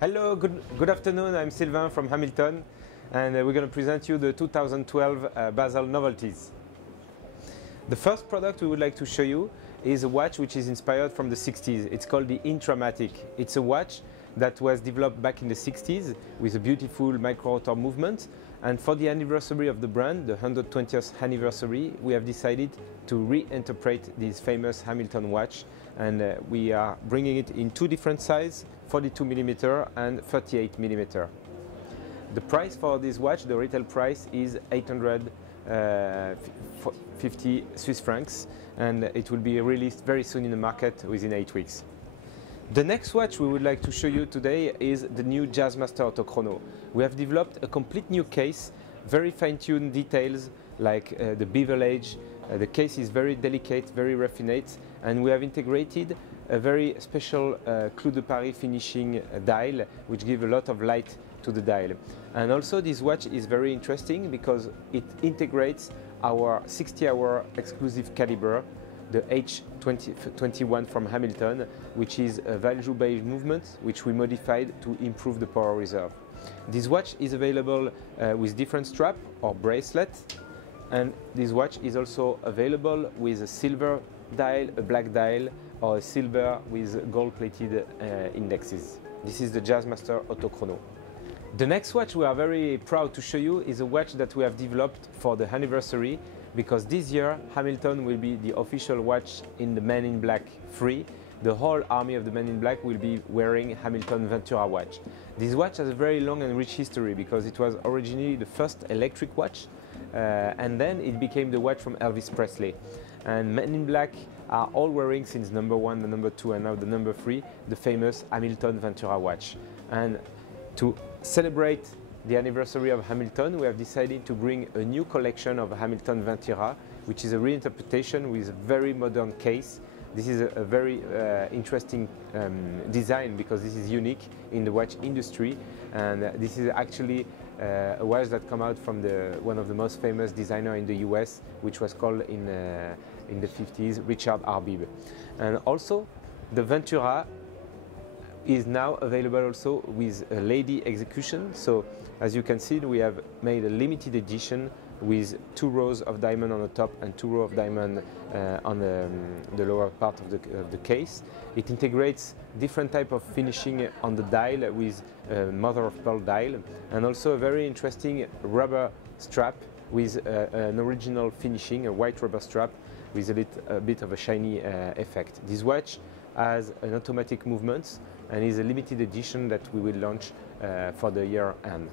Hello, good afternoon. I'm Sylvain from Hamilton, and we're going to present you the 2012 Basel novelties. The first product we would like to show you is a watch which is inspired from the 60s. It's called the Intramatic. It's a watch that was developed back in the 60s with a beautiful micro-rotor movement. And for the anniversary of the brand, the 120th anniversary, we have decided to reinterpret this famous Hamilton watch. And we are bringing it in two different sizes, 42mm and 38mm. The price for this watch, the retail price, is 850 Swiss francs, and it will be released very soon in the market within 8 weeks. The next watch we would like to show you today is the new Jazzmaster Takano. We have developed a complete new case, very fine-tuned details like the bevel edge. The case is very delicate, very raffinate, and we have integrated a very special Clou de Paris finishing dial, which gives a lot of light to the dial. And also this watch is very interesting because it integrates our 60-hour exclusive caliber, the H21 from Hamilton, which is a value-based movement which we modified to improve the power reserve. This watch is available with different strap or bracelet, and this watch is also available with a silver dial, a black dial, or a silver with gold-plated indexes. This is the Jazzmaster Chrono. The next watch we are very proud to show you is a watch that we have developed for the anniversary, because this year Hamilton will be the official watch in the Men in Black 3. The whole army of the Men in Black will be wearing Hamilton Ventura watch. This watch has a very long and rich history because it was originally the first electric watch, and then it became the watch from Elvis Presley. And Men in Black are all wearing since number 1, the number 2, and now the number 3, the famous Hamilton Ventura watch. And to celebrate the anniversary of Hamilton, we have decided to bring a new collection of Hamilton Ventura, which is a reinterpretation with a very modern case. This is a very interesting design because this is unique in the watch industry, and this is actually a watch that came out from one of the most famous designers in the US, which was called in the 50s, Richard Arbib. And also the Ventura is now available also with a lady execution. So as you can see, we have made a limited edition with 2 rows of diamond on the top and 2 rows of diamond on the lower part of the case. It integrates different type of finishing on the dial with mother of pearl dial, and also a very interesting rubber strap with an original finishing, a white rubber strap with a bit of a shiny effect. This watch has an automatic movement and is a limited edition that we will launch for the year end.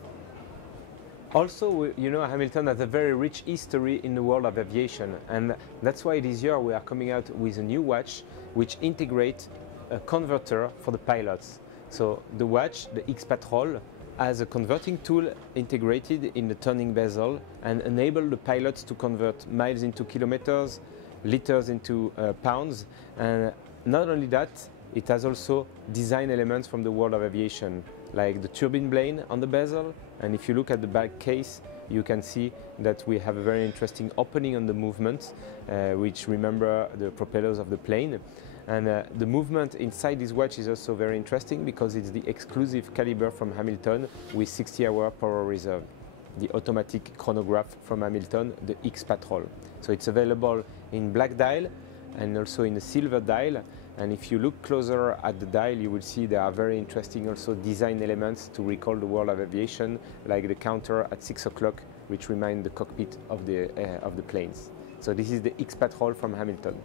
Also, you know, Hamilton has a very rich history in the world of aviation, and that's why this year we are coming out with a new watch which integrates a converter for the pilots. So the watch, the X-Patrol, has a converting tool integrated in the turning bezel and enable the pilots to convert miles into kilometers, liters into pounds. And not only that, it has also design elements from the world of aviation, like the turbine blade on the bezel. And if you look at the back case, you can see that we have a very interesting opening on the movement, which remember the propellers of the plane. And the movement inside this watch is also very interesting because it's the exclusive caliber from Hamilton with 60-hour power reserve, the automatic chronograph from Hamilton, the X-Patrol. So it's available in black dial and also in a silver dial. And if you look closer at the dial, you will see there are very interesting also design elements to recall the world of aviation, like the counter at 6 o'clock, which remind the cockpit of the planes. So this is the X-Patrol from Hamilton.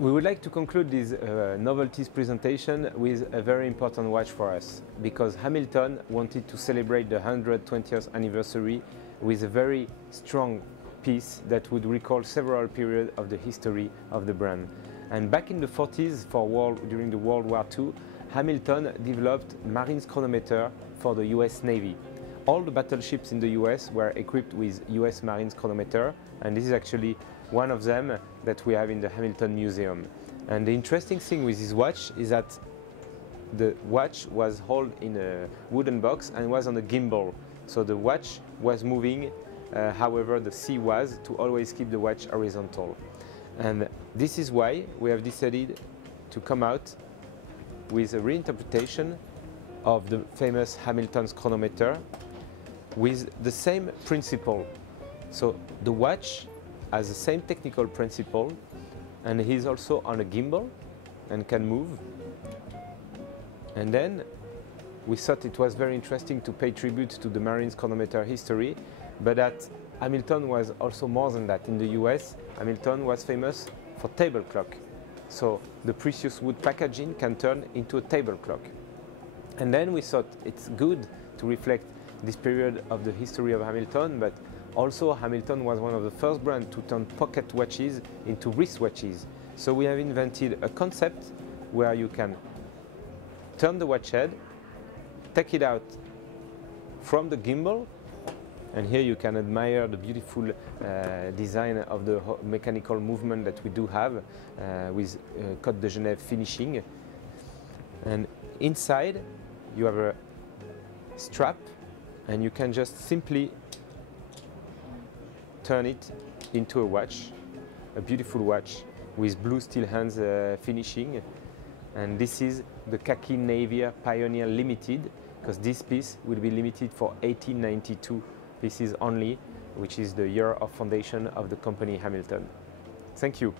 We would like to conclude this novelties presentation with a very important watch for us, because Hamilton wanted to celebrate the 120th anniversary with a very strong piece that would recall several periods of the history of the brand. And back in the 40s, during the World War II, Hamilton developed Marines chronometer for the US Navy. All the battleships in the US were equipped with US Marines chronometer, and this is actually one of them that we have in the Hamilton Museum. And the interesting thing with this watch is that the watch was held in a wooden box and was on a gimbal. So the watch was moving, however the sea was, to always keep the watch horizontal. And this is why we have decided to come out with a reinterpretation of the famous Hamilton's chronometer with the same principle. So the watch has the same technical principle, and he's also on a gimbal and can move. And then we thought it was very interesting to pay tribute to the Marine's chronometer history, but that Hamilton was also more than that. In the US, Hamilton was famous for table clock. So the precious wood packaging can turn into a table clock. And then we thought it's good to reflect this period of the history of Hamilton, but also Hamilton was one of the first brands to turn pocket watches into wristwatches. So we have invented a concept where you can turn the watch head, take it out from the gimbal, and here you can admire the beautiful design of the mechanical movement that we do have with Côte de Genève finishing. And inside you have a strap, and you can just simply turn it into a watch, a beautiful watch with blue steel hands finishing. And this is the Khaki Navier Pioneer Limited, because this piece will be limited for 1892 pieces only, which is the year of foundation of the company Hamilton. Thank you.